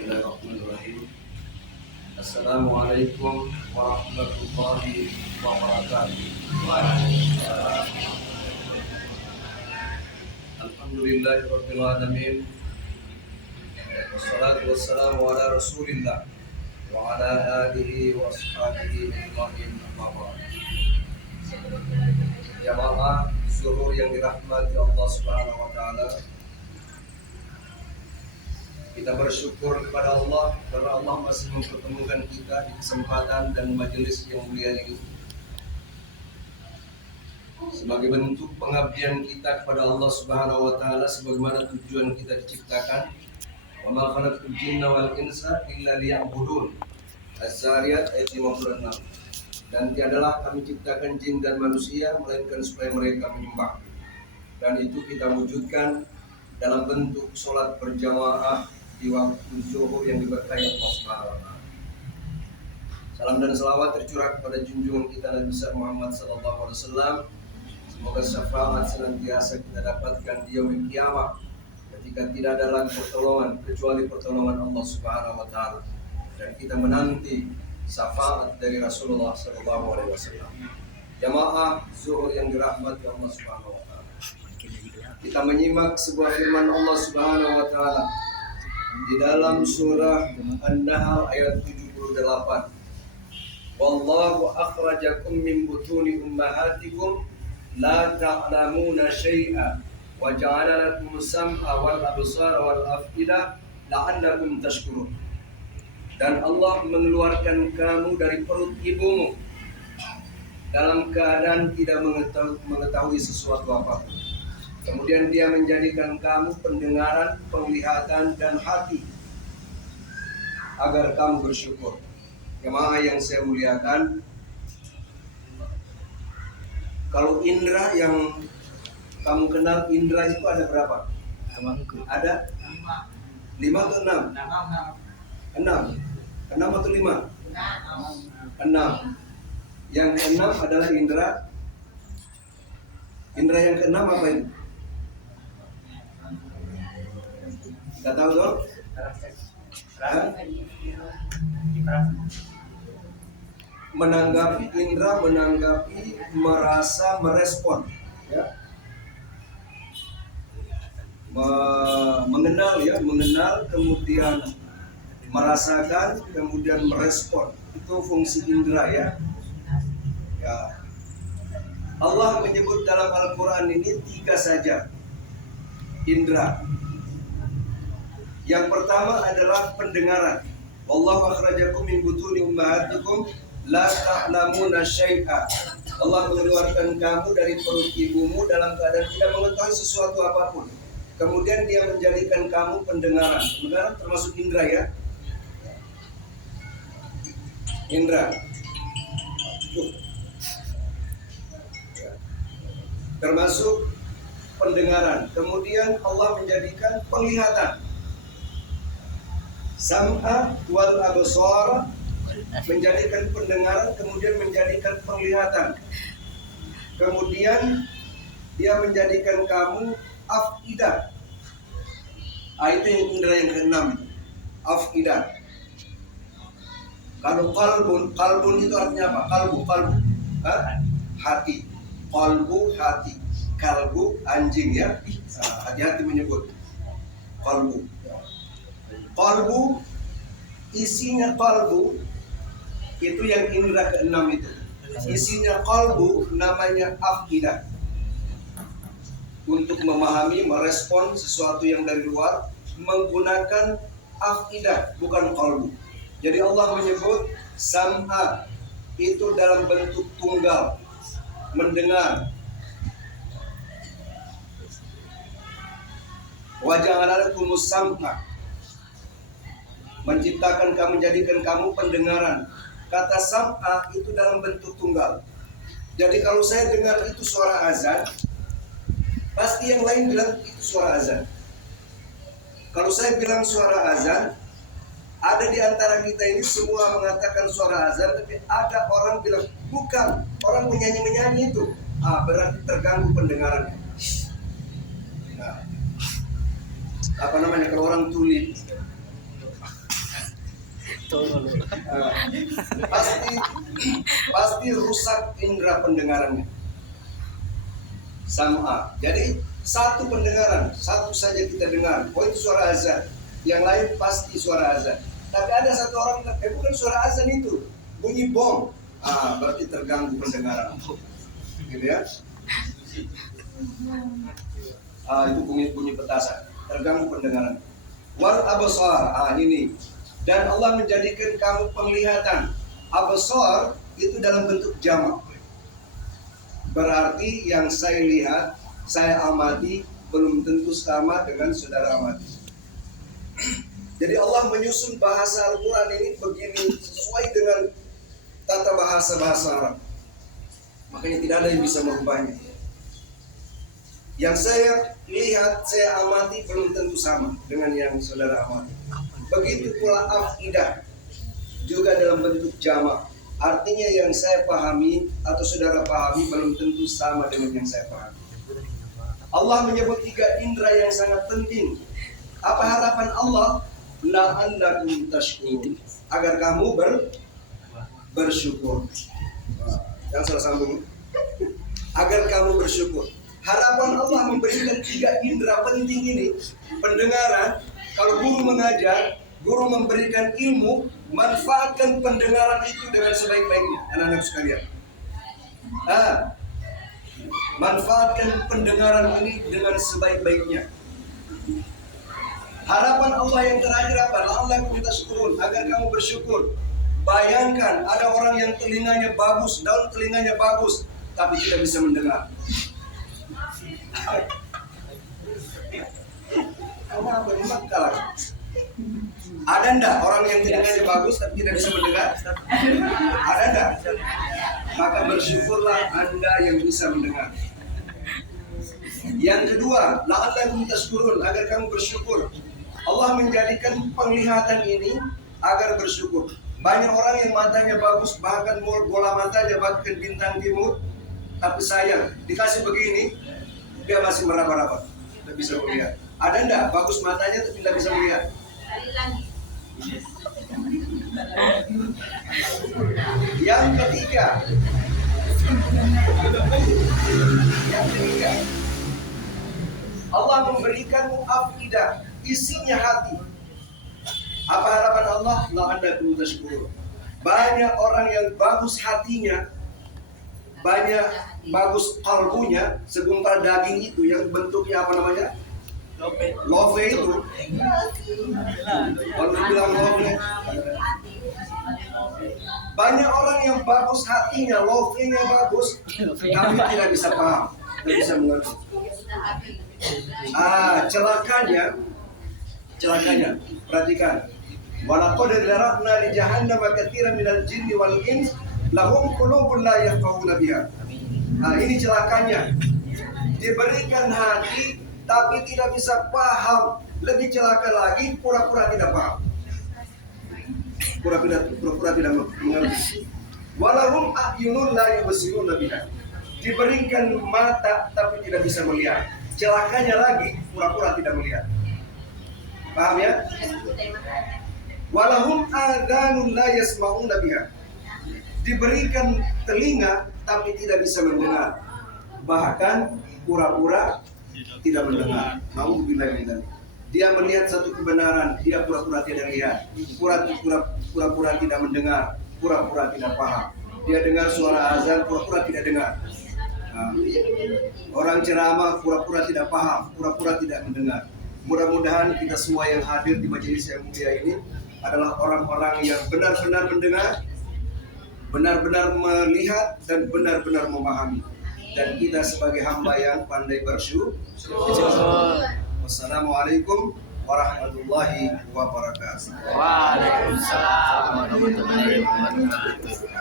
Bismillahirrahmanirrahim. Assalamualaikum warahmatullahi wabarakatuh. Alhamdulillahirabbil alamin. Wassalatu wassalamu ala Rasulillah wa ala alihi wa ashabihi ajma'in. Jamaah zuhur yang dirahmati Allah Subhanahu wa taala. Kita bersyukur kepada Allah karena Allah masih mempertemukan kita di kesempatan dan majelis yang mulia ini. Sebagai bentuk pengabdian kita kepada Allah Subhanahu wa taala sebagaimana tujuan kita diciptakan. Wa ma khalaqtul jinna wal insa illa liya'budun. Az-Zariyat ayat 56. Dan tiadalah kami ciptakan jin dan manusia melainkan supaya mereka menyembah. Dan itu kita wujudkan dalam bentuk sholat berjamaah di waktu zuhur yang diberkahi Allah Subhanahu wa taala. Salam dan salawat tercurah kepada junjungan kita Nabi besar Muhammad sallallahu alaihi wasallam. Semoga syafaat senantiasa kita dapatkan di yaumil qiyamah ketika tidak ada lagi pertolongan kecuali pertolongan Allah Subhanahu wa taala. Dan kita menanti syafaat dari Rasulullah sallallahu alaihi wasallam. Jamaah zuhur yang dirahmati Allah Subhanahu wa taala. Kita menyimak sebuah firman Allah Subhanahu wa taala di dalam surah An-Nahl ayat 78. Wallahu akhrajakum min butuni ummahatikum la ta'lamuna syai'a wa ja'ala lakum sam'a wal absara wal af'idah la'allakum tashkurun. Dan Allah mengeluarkan kamu dari perut ibumu dalam keadaan tidak mengetahui sesuatu apapun. Kemudian Dia menjadikan kamu pendengaran, penglihatan, dan hati agar kamu bersyukur. Jemaah yang saya muliakan, kalau indera yang kamu kenal, indera itu ada berapa? Ada 5 atau 6? 6 atau 5? 6. Yang keenam adalah indera. Indera yang keenam apa itu? Tidak tahu dong? Menanggapi, indera menanggapi, merasa, merespon, ya. Mengenal, kemudian merasakan, kemudian merespon. Itu fungsi indera, ya. Allah menyebut dalam Al-Quran ini 3 saja indera. Yang pertama adalah pendengaran. Wallahu akhrajakum min butuni ummahatikum la ta'lamuna syai'a. Allah mengeluarkan kamu dari perut ibumu dalam keadaan tidak mengetahui sesuatu apapun. Kemudian Dia menjadikan kamu pendengaran. Pendengaran termasuk indera, ya. Indera. Termasuk pendengaran. Kemudian Allah menjadikan penglihatan. Sam'a wal absara, menjadikan pendengaran, kemudian menjadikan penglihatan. Kemudian Dia menjadikan kamu afidah. Itu yang indera yang keenam, afidah. Kalau kalbun itu artinya apa? Kalbu, hati. Kalbu, hati. Kalbu, anjing, ya. Hati-hati menyebut kalbu. Kalbu, isinya kalbu itu yang indera keenam itu. Isinya kalbu namanya afidah. Untuk memahami, merespon sesuatu yang dari luar menggunakan afidah, bukan kalbu. Jadi Allah menyebut sam'a itu dalam bentuk tunggal, mendengar. Wa ja'ala lakumus sam'a, menciptakan kamu, menjadikan kamu pendengaran. Kata sam'a itu dalam bentuk tunggal. Jadi kalau saya dengar itu suara azan, pasti yang lain bilang itu suara azan. Kalau saya bilang suara azan, ada di antara kita ini semua mengatakan suara azan, tapi ada orang bilang bukan, orang menyanyi itu. Berarti terganggu pendengarannya. Nah, kalau orang tuli Ah, pasti pasti rusak indera pendengarannya. Sam'a. Jadi satu pendengaran, satu saja kita dengar. Oh itu suara azan. Yang lain pasti suara azan. Tapi ada satu orang bukan suara azan itu, bunyi bom. Berarti terganggu pendengaran. Gitu ya. Itu bunyi petasan, terganggu pendengaran. Wal absar. Ini. Dan Allah menjadikan kamu penglihatan. Absar itu dalam bentuk jamak. Berarti yang saya lihat, saya amati belum tentu sama dengan saudara amati. Jadi Allah menyusun bahasa Al-Quran ini begini sesuai dengan tata bahasa Arab. Makanya tidak ada yang bisa merubahnya. Yang saya lihat, saya amati belum tentu sama dengan yang saudara amati. Begitu pula afidah juga dalam bentuk jamak. Artinya yang saya pahami atau saudara pahami belum tentu sama dengan yang saya pahami. Allah menyebut 3 indera yang sangat penting. Apa harapan Allah? La'allakum tashkurun. Agar kamu bersyukur. Yang salah sambung. Agar kamu bersyukur. Harapan Allah memberikan 3 indera penting ini. Pendengaran, kalau guru mengajar, guru memberikan ilmu, manfaatkan pendengaran itu dengan sebaik-baiknya, anak-anak sekalian. Manfaatkan pendengaran ini dengan sebaik-baiknya. Harapan Allah yang terakhir apa? La'allakum tashkurun, agar kamu bersyukur. Bayangkan ada orang yang telinganya bagus, daun telinganya bagus, tapi tidak bisa mendengar. Apa yang ada enggak orang yang telinganya bagus tapi tidak bisa mendengar? Ada enggak? Maka bersyukurlah Anda yang bisa mendengar. Yang kedua, la'allakum tashkurun, agar kamu bersyukur. Allah menjadikan penglihatan ini agar bersyukur. Banyak orang yang matanya bagus, bahkan bola matanya bahkan bintang timur, tapi sayang dikasih begini, dia masih meraba-raba, tidak bisa melihat. Ada enggak bagus matanya tapi tidak bisa melihat? Yang ketiga, Allah memberikanmu afidah, isinya hati. Apa harapan Allah? La'allakum tashkurun. Banyak orang yang bagus hatinya, banyak bagus kalbunya, segumpal daging itu yang bentuknya apa namanya? Love itu. Kalau bilang love, banyak orang yang bagus hatinya, love-nya bagus, tapi tidak bisa paham, tidak bisa mengerti. Celakanya, perhatikan. Walaqad zara'na li jahannama katsiran minal jinni wal ins lahum qulubun la yafqahuna biha. Ini celakanya. Diberikan hati tapi tidak bisa paham. Lebih celaka lagi, pura-pura tidak paham. Pura-pura tidak mengerti. Walahum a'yunun la yubsiruna biha. Diberikan mata tapi tidak bisa melihat. Celakanya lagi, pura-pura tidak melihat. Paham ya? Walahum adhanun la yasma'una biha. Diberikan telinga tapi tidak bisa mendengar. Bahkan pura-pura tidak mendengar. Nauzubillah. Dia melihat satu kebenaran, dia pura-pura tidak lihat. Pura-pura tidak mendengar, pura-pura tidak paham. Dia dengar suara azan, pura-pura tidak dengar. Orang ceramah pura-pura tidak paham, pura-pura tidak mendengar. Mudah-mudahan kita semua yang hadir di majelis yang mulia ini adalah orang-orang yang benar-benar mendengar, benar-benar melihat, dan benar-benar memahami. Dan kita sebagai hamba yang pandai bersyukur. Wassalamualaikum warahmatullahi wabarakatuh. Waalaikumsalam warahmatullahi wabarakatuh.